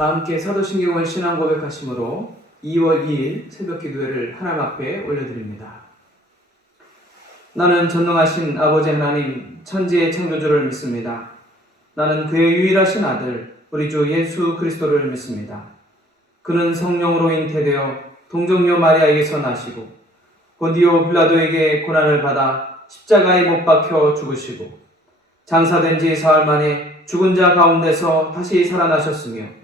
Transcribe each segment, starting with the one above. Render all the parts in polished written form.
다 함께 사도신경을 신앙 고백하심으로 2월 2일 새벽 기도회를 하나님 앞에 올려드립니다. 나는 전능하신 아버지 하나님 천지의 창조주를 믿습니다. 나는 그의 유일하신 아들 우리 주 예수 그리스도를 믿습니다. 그는 성령으로 잉태되어 동정녀 마리아에게서 나시고 본디오 빌라도에게 고난을 받아 십자가에 못 박혀 죽으시고 장사된 지 사흘 만에 죽은 자 가운데서 다시 살아나셨으며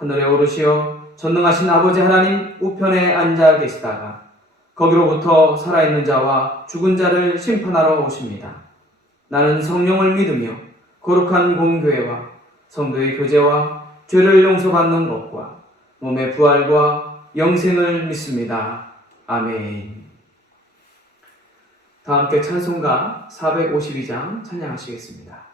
하늘에 오르시어 전능하신 아버지 하나님 우편에 앉아 계시다가 거기로부터 살아있는 자와 죽은 자를 심판하러 오십니다. 나는 성령을 믿으며 거룩한 공교회와 성도의 교제와 죄를 용서받는 것과 몸의 부활과 영생을 믿습니다. 아멘. 다 함께 찬송가 452장 찬양하시겠습니다.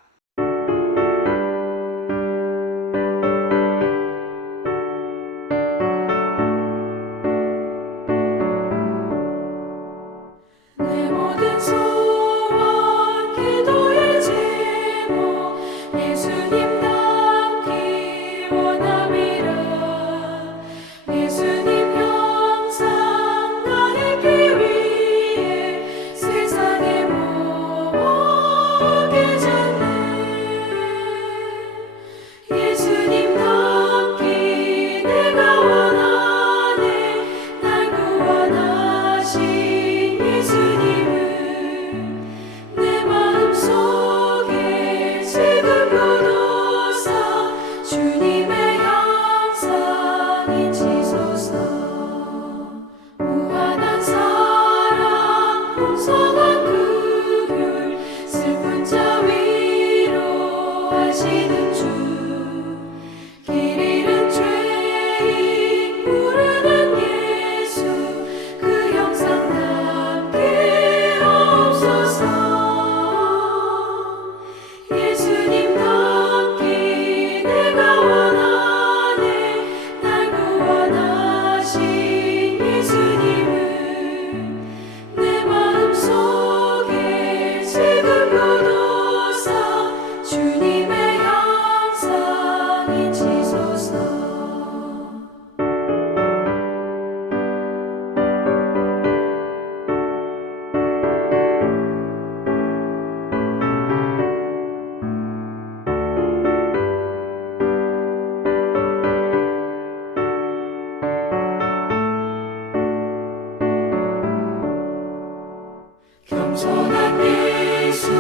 겸손한 예수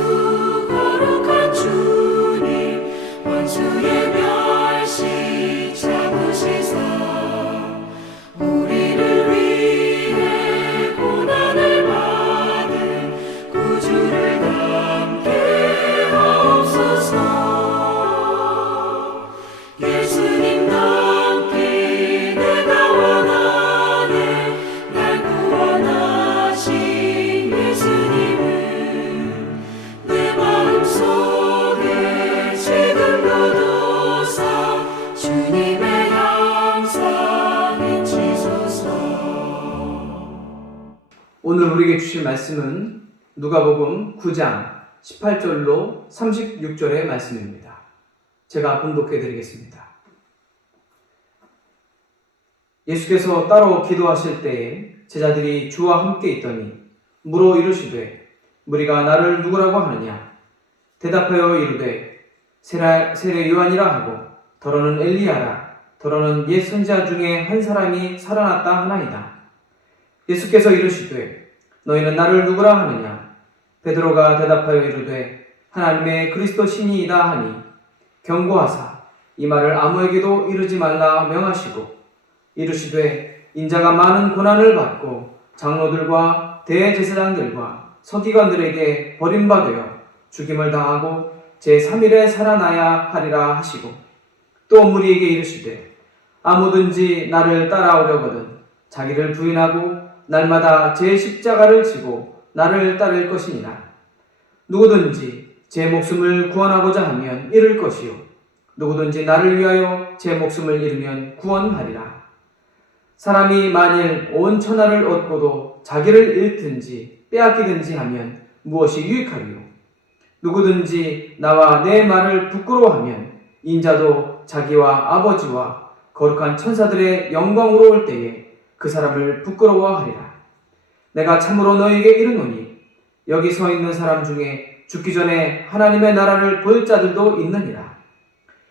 거룩한 주님 원수의 멸시 참으시사 우리를 위해 고난을 받은 구주를 닮게 하옵소서. 예수님 닮기 내가 원하네. 날 구원하신 오늘 우리에게 주실 말씀은 누가복음 9장 18절로 36절의 말씀입니다. 제가 봉독해 드리겠습니다. 예수께서 따로 기도하실 때에 제자들이 주와 함께 있더니 물어 이르시되 무리가 나를 누구라고 하느냐? 대답하여 이르되 세례 요한이라 하고 더러는 엘리야라 더러는 옛 선지자 중에 한 사람이 살아났다 하나이다. 예수께서 이르시되 너희는 나를 누구라 하느냐? 베드로가 대답하여 이르되 하나님의 그리스도 신이이다 하니 경고하사 이 말을 아무에게도 이르지 말라 명하시고 이르시되 인자가 많은 고난을 받고 장로들과 대제사장들과 서기관들에게 버림받아 죽임을 당하고 제3일에 살아나야 하리라 하시고 또 무리에게 이르시되 아무든지 나를 따라오려거든 자기를 부인하고 날마다 제 십자가를 지고 나를 따를 것이니라. 누구든지 제 목숨을 구원하고자 하면 잃을 것이요 누구든지 나를 위하여 제 목숨을 잃으면 구원하리라. 사람이 만일 온 천하를 얻고도 자기를 잃든지 빼앗기든지 하면 무엇이 유익하리요? 누구든지 나와 내 말을 부끄러워하면 인자도 자기와 아버지와 거룩한 천사들의 영광으로 올 때에 그 사람을 부끄러워하리라. 내가 참으로 너에게 이르노니 여기 서 있는 사람 중에 죽기 전에 하나님의 나라를 볼 자들도 있느니라.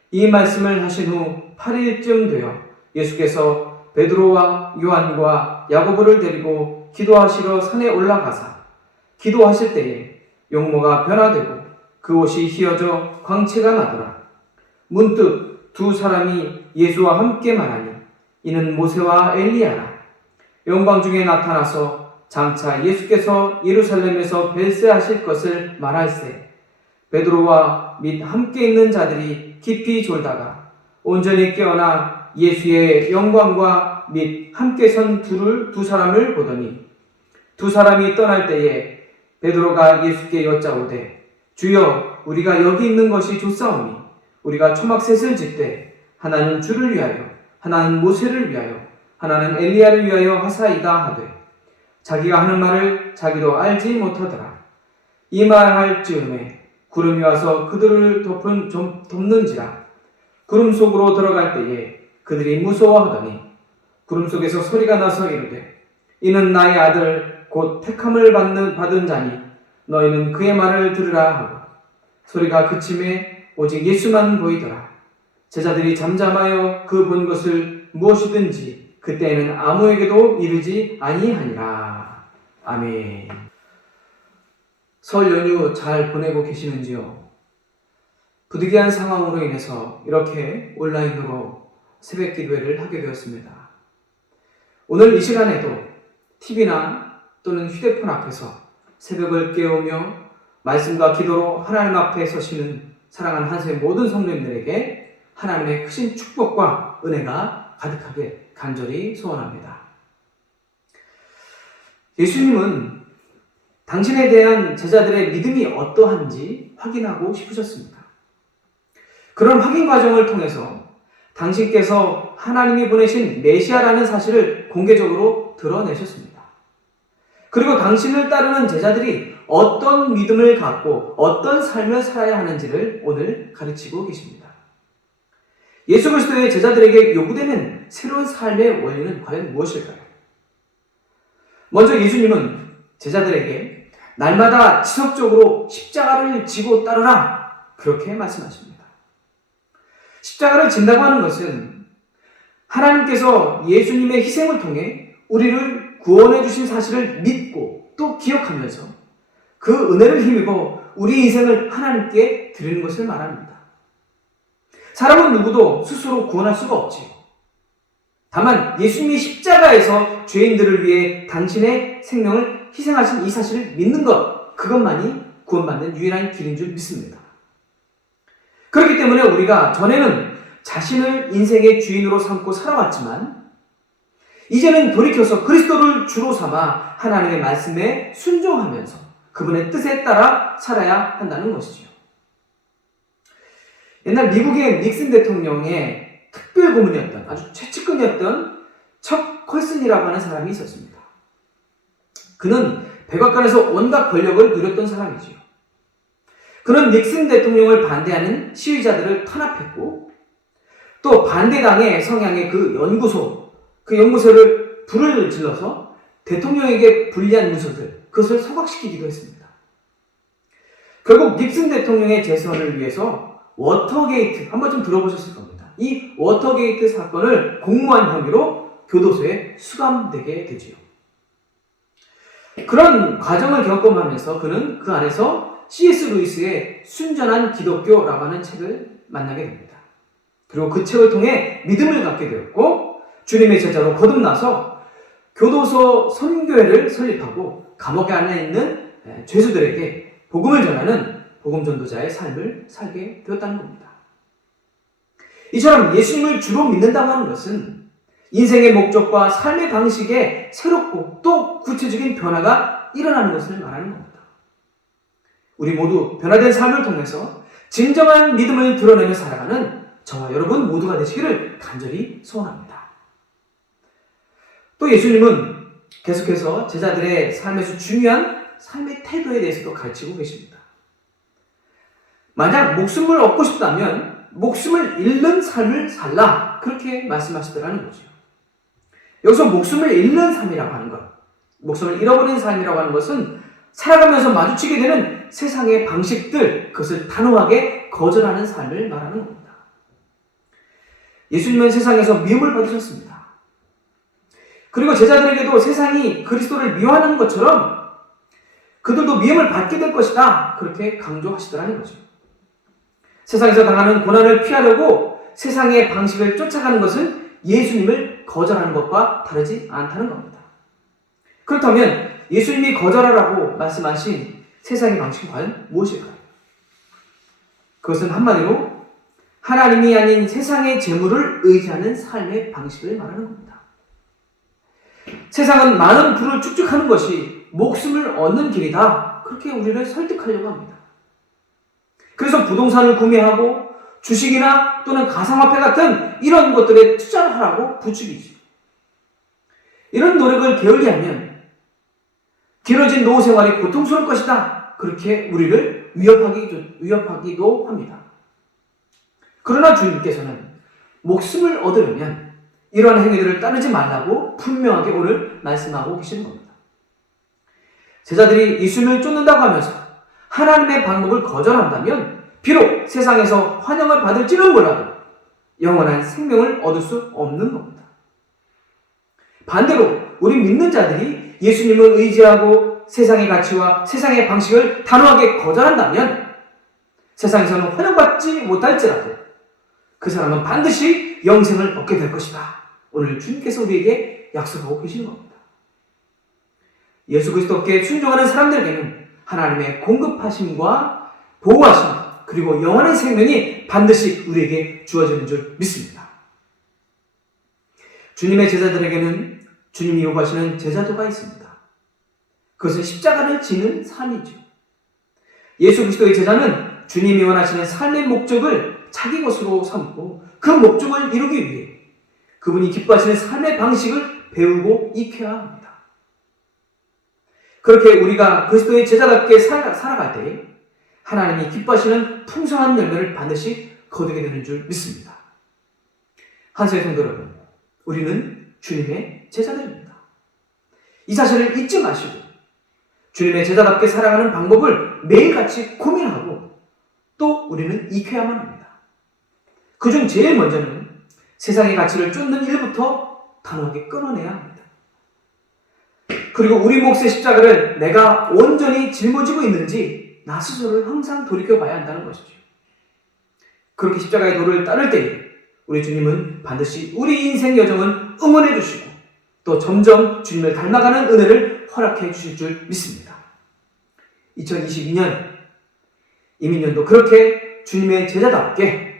이 말씀을 하신 후 8일쯤 되어 예수께서 베드로와 요한과 야고보를 데리고 기도하시러 산에 올라가사 기도하실 때에 용모가 변화되고 그 옷이 휘어져 광채가 나더라. 문득 두 사람이 예수와 함께 말하니 이는 모세와 엘리야라. 영광 중에 나타나서 장차 예수께서 예루살렘에서 벨세하실 것을 말할세 베드로와 및 함께 있는 자들이 깊이 졸다가 온전히 깨어나 예수의 영광과 및 함께 선 두 사람을 보더니 두 사람이 떠날 때에 베드로가 예수께 여짜오되 주여 우리가 여기 있는 것이 좋사오니 우리가 초막셋을 짓되 하나는 주를 위하여 하나는 모세를 위하여 하나는 엘리야를 위하여 하사이다 하되 자기가 하는 말을 자기도 알지 못하더라. 이 말할 즈음에 구름이 와서 그들을 덮는지라. 구름 속으로 들어갈 때에 그들이 무서워하더니 구름 속에서 소리가 나서 이르되 이는 나의 아들 곧 택함을 받은 자니 너희는 그의 말을 들으라 하고 소리가 그침에 오직 예수만 보이더라. 제자들이 잠잠하여 그 본 것을 무엇이든지 그때에는 아무에게도 이르지 아니하니라. 아멘. 설 연휴 잘 보내고 계시는지요? 부득이한 상황으로 인해서 이렇게 온라인으로 새벽 기도회를 하게 되었습니다. 오늘 이 시간에도 TV나 또는 휴대폰 앞에서 새벽을 깨우며 말씀과 기도로 하나님 앞에 서시는 사랑하는 한세의 모든 성도님들에게 하나님의 크신 축복과 은혜가 가득하게 간절히 소원합니다. 예수님은 당신에 대한 제자들의 믿음이 어떠한지 확인하고 싶으셨습니다. 그런 확인 과정을 통해서 당신께서 하나님이 보내신 메시아라는 사실을 공개적으로 드러내셨습니다. 그리고 당신을 따르는 제자들이 어떤 믿음을 갖고 어떤 삶을 살아야 하는지를 오늘 가르치고 계십니다. 예수 그리스도의 제자들에게 요구되는 새로운 삶의 원리는 과연 무엇일까요? 먼저 예수님은 제자들에게 날마다 지속적으로 십자가를 지고 따르라 그렇게 말씀하십니다. 십자가를 진다고 하는 것은 하나님께서 예수님의 희생을 통해 우리를 구원해 주신 사실을 믿고 또 기억하면서 그 은혜를 힘입어 우리 인생을 하나님께 드리는 것을 말합니다. 사람은 누구도 스스로 구원할 수가 없지요. 다만 예수님이 십자가에서 죄인들을 위해 당신의 생명을 희생하신 이 사실을 믿는 것, 그것만이 구원받는 유일한 길인 줄 믿습니다. 그렇기 때문에 우리가 전에는 자신을 인생의 주인으로 삼고 살아왔지만 이제는 돌이켜서 그리스도를 주로 삼아 하나님의 말씀에 순종하면서 그분의 뜻에 따라 살아야 한다는 것이죠. 옛날 미국의 닉슨 대통령의 특별 고문이었던 아주 최측근이었던 척 컬슨이라고 하는 사람이 있었습니다. 그는 백악관에서 온갖 권력을 누렸던 사람이지요. 그는 닉슨 대통령을 반대하는 시위자들을 탄압했고 또 반대당의 성향의 그 연구소를 불을 질러서 대통령에게 불리한 문서들 그것을 소각시키기도 했습니다. 결국 닉슨 대통령의 재선을 위해서 워터게이트 한번 좀 들어보셨을 겁니다. 이 워터게이트 사건을 공모한 혐의로 교도소에 수감되게 되지요. 그런 과정을 겪어가면서 그는 그 안에서 C.S. 루이스의 순전한 기독교라고 하는 책을 만나게 됩니다. 그리고 그 책을 통해 믿음을 갖게 되었고 주님의 제자로 거듭나서 교도소 선교회를 설립하고 감옥에 안에 있는 죄수들에게 복음을 전하는 복음 전도자의 삶을 살게 되었다는 겁니다. 이처럼 예수님을 주로 믿는다고 하는 것은 인생의 목적과 삶의 방식에 새롭고 또 구체적인 변화가 일어나는 것을 말하는 겁니다. 우리 모두 변화된 삶을 통해서 진정한 믿음을 드러내며 살아가는 저와 여러분 모두가 되시기를 간절히 소원합니다. 또 예수님은 계속해서 제자들의 삶에서 중요한 삶의 태도에 대해서도 가르치고 계십니다. 만약 목숨을 얻고 싶다면 목숨을 잃는 삶을 살라. 그렇게 말씀하시더라는 거죠. 여기서 목숨을 잃는 삶이라고 하는 것, 목숨을 잃어버린 삶이라고 하는 것은 살아가면서 마주치게 되는 세상의 방식들, 그것을 단호하게 거절하는 삶을 말하는 겁니다. 예수님은 세상에서 미움을 받으셨습니다. 그리고 제자들에게도 세상이 그리스도를 미워하는 것처럼 그들도 미움을 받게 될 것이다. 그렇게 강조하시더라는 거죠. 세상에서 당하는 고난을 피하려고 세상의 방식을 쫓아가는 것은 예수님을 거절하는 것과 다르지 않다는 겁니다. 그렇다면 예수님이 거절하라고 말씀하신 세상의 방식은 과연 무엇일까요? 그것은 한마디로 하나님이 아닌 세상의 재물을 의지하는 삶의 방식을 말하는 겁니다. 세상은 많은 부를 축적하는 것이 목숨을 얻는 길이다. 그렇게 우리를 설득하려고 합니다. 그래서 부동산을 구매하고 주식이나 또는 가상화폐 같은 이런 것들에 투자를 하라고 부추기죠. 이런 노력을 게을리하면 길어진 노후 생활이 고통스러울 것이다. 그렇게 우리를 위협하기도 합니다. 그러나 주님께서는 목숨을 얻으려면 이러한 행위들을 따르지 말라고 분명하게 오늘 말씀하고 계시는 겁니다. 제자들이 예수님을 쫓는다고 하면서 하나님의 방법을 거절한다면 비록 세상에서 환영을 받을지는 몰라도 영원한 생명을 얻을 수 없는 겁니다. 반대로 우리 믿는 자들이 예수님을 의지하고 세상의 가치와 세상의 방식을 단호하게 거절한다면 세상에서는 환영받지 못할지라도 그 사람은 반드시 영생을 얻게 될 것이다. 오늘 주님께서 우리에게 약속하고 계시는 겁니다. 예수 그리스도께 순종하는 사람들에게는 하나님의 공급하심과 보호하심 그리고 영원한 생명이 반드시 우리에게 주어지는 줄 믿습니다. 주님의 제자들에게는 주님이 요구하시는 제자도가 있습니다. 그것은 십자가를 지는 삶이죠. 예수 그리스도의 제자는 주님이 원하시는 삶의 목적을 자기 것으로 삼고 그 목적을 이루기 위해 그분이 기뻐하시는 삶의 방식을 배우고 익혀야 합니다. 그렇게 우리가 그리스도의 제자답게 살아갈 때 하나님이 기뻐하시는 풍성한 열매를 반드시 거두게 되는 줄 믿습니다. 한서의 성도 여러분, 우리는 주님의 제자들입니다. 이 사실을 잊지 마시고 주님의 제자답게 살아가는 방법을 매일같이 고민하고 또 우리는 익혀야만 합니다. 그중 제일 먼저는 세상의 가치를 쫓는 일부터 단호하게 끊어내야 합니다. 그리고 우리 몫의 십자가를 내가 온전히 짊어지고 있는지 나 스스로를 항상 돌이켜봐야 한다는 것이죠. 그렇게 십자가의 도를 따를 때 우리 주님은 반드시 우리 인생 여정은 응원해 주시고 또 점점 주님을 닮아가는 은혜를 허락해 주실 줄 믿습니다. 2022년 이민년도 그렇게 주님의 제자답게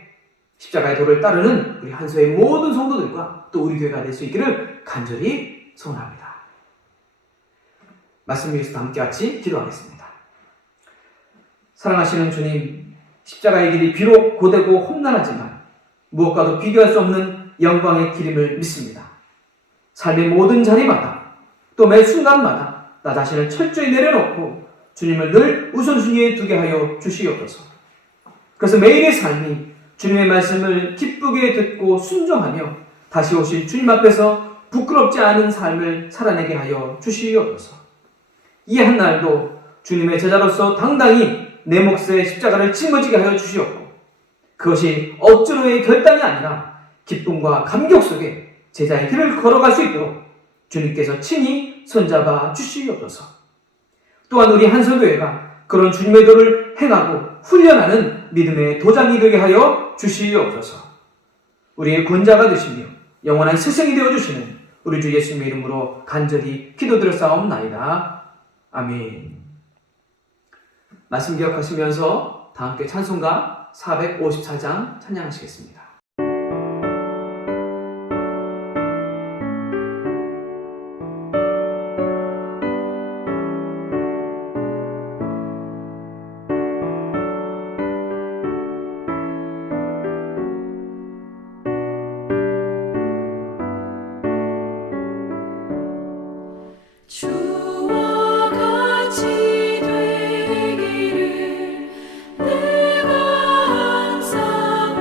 십자가의 도를 따르는 우리 한소의 모든 성도들과 또 우리 교회가 될 수 있기를 간절히 소원합니다. 말씀 위해서 함께 같이 기도하겠습니다. 사랑하시는 주님, 십자가의 길이 비록 고되고 험난하지만 무엇과도 비교할 수 없는 영광의 길임을 믿습니다. 삶의 모든 자리마다 또 매 순간마다 나 자신을 철저히 내려놓고 주님을 늘 우선순위에 두게 하여 주시옵소서. 그래서 매일의 삶이 주님의 말씀을 기쁘게 듣고 순종하며 다시 오실 주님 앞에서 부끄럽지 않은 삶을 살아내게 하여 주시옵소서. 이 한 날도 주님의 제자로서 당당히 내 몫의 십자가를 짊어지게 하여 주시옵고 그것이 억지로의 결단이 아니라 기쁨과 감격 속에 제자의 길을 걸어갈 수 있도록 주님께서 친히 손잡아 주시옵소서. 또한 우리 한서교회가 그런 주님의 도를 행하고 훈련하는 믿음의 도장이 되게 하여 주시옵소서. 우리의 권자가 되시며 영원한 스승이 되어주시는 우리 주 예수님의 이름으로 간절히 기도드렸사옵나이다. 아멘. 말씀 기억하시면서 다 함께 찬송가 454장 찬양하시겠습니다. 주와 같이 되기를 내가 항상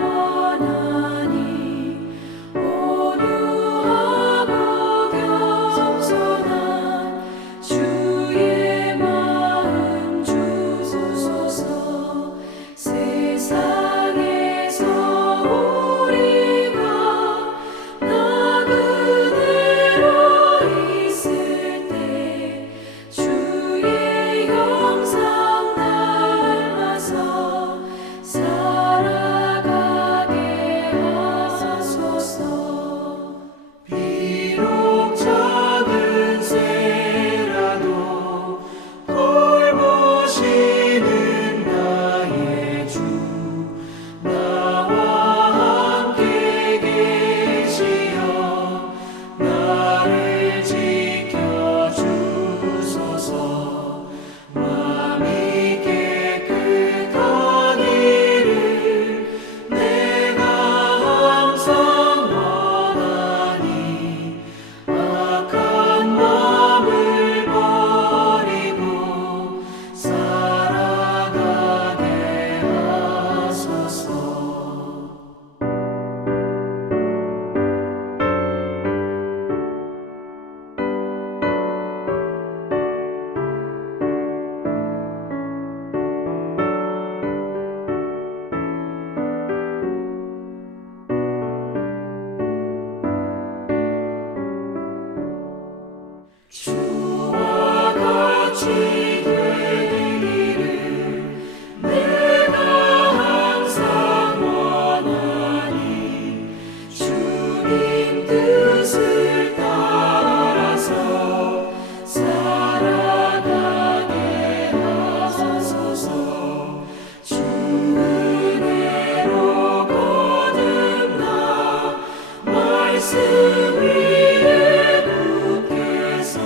위에 굳게서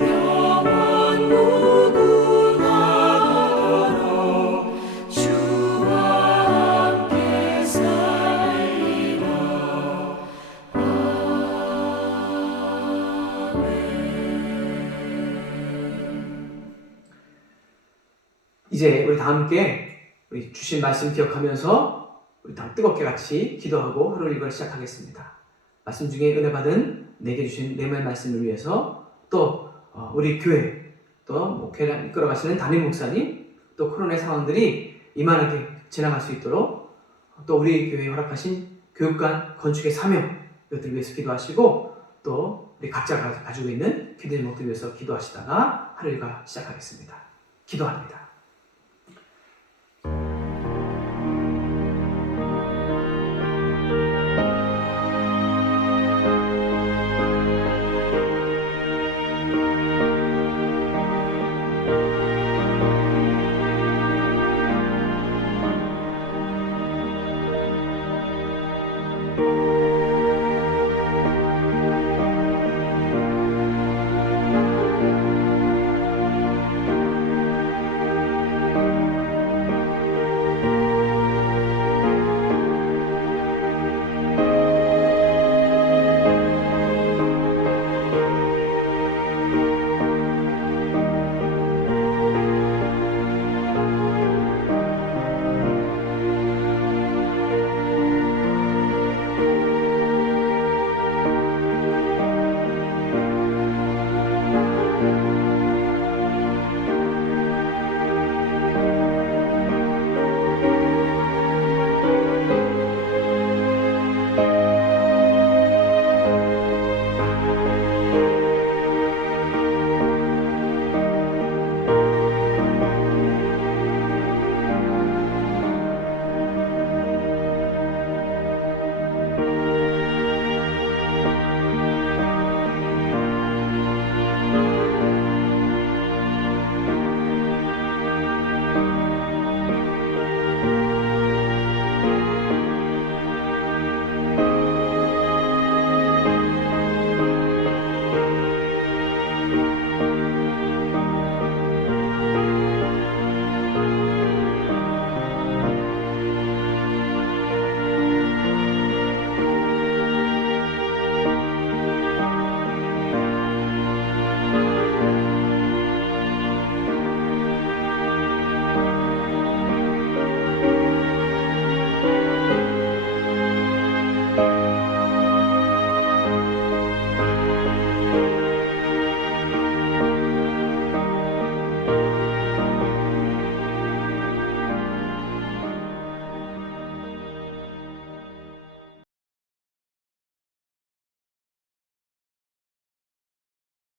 영원 무궁하도록 주와 함께 살리라. 이제 우리 다 함께 우리 주신 말씀 기억하면서 우리 다 뜨겁게 같이 기도하고 하루 일과를 시작하겠습니다. 말씀 중에 은혜 받은 내게 주신 내말 말씀을 위해서 또 우리 교회 또 목회를 이끌어 가시는 담임 목사님 또 코로나 상황들이 이만하게 지나갈 수 있도록 또 우리 교회에 허락하신 교육관 건축의 사명 이것들을 위해서 기도하시고 또 우리 각자가 가지고 있는 기도의 목표를 위해서 기도하시다가 하루 일과 시작하겠습니다. 기도합니다.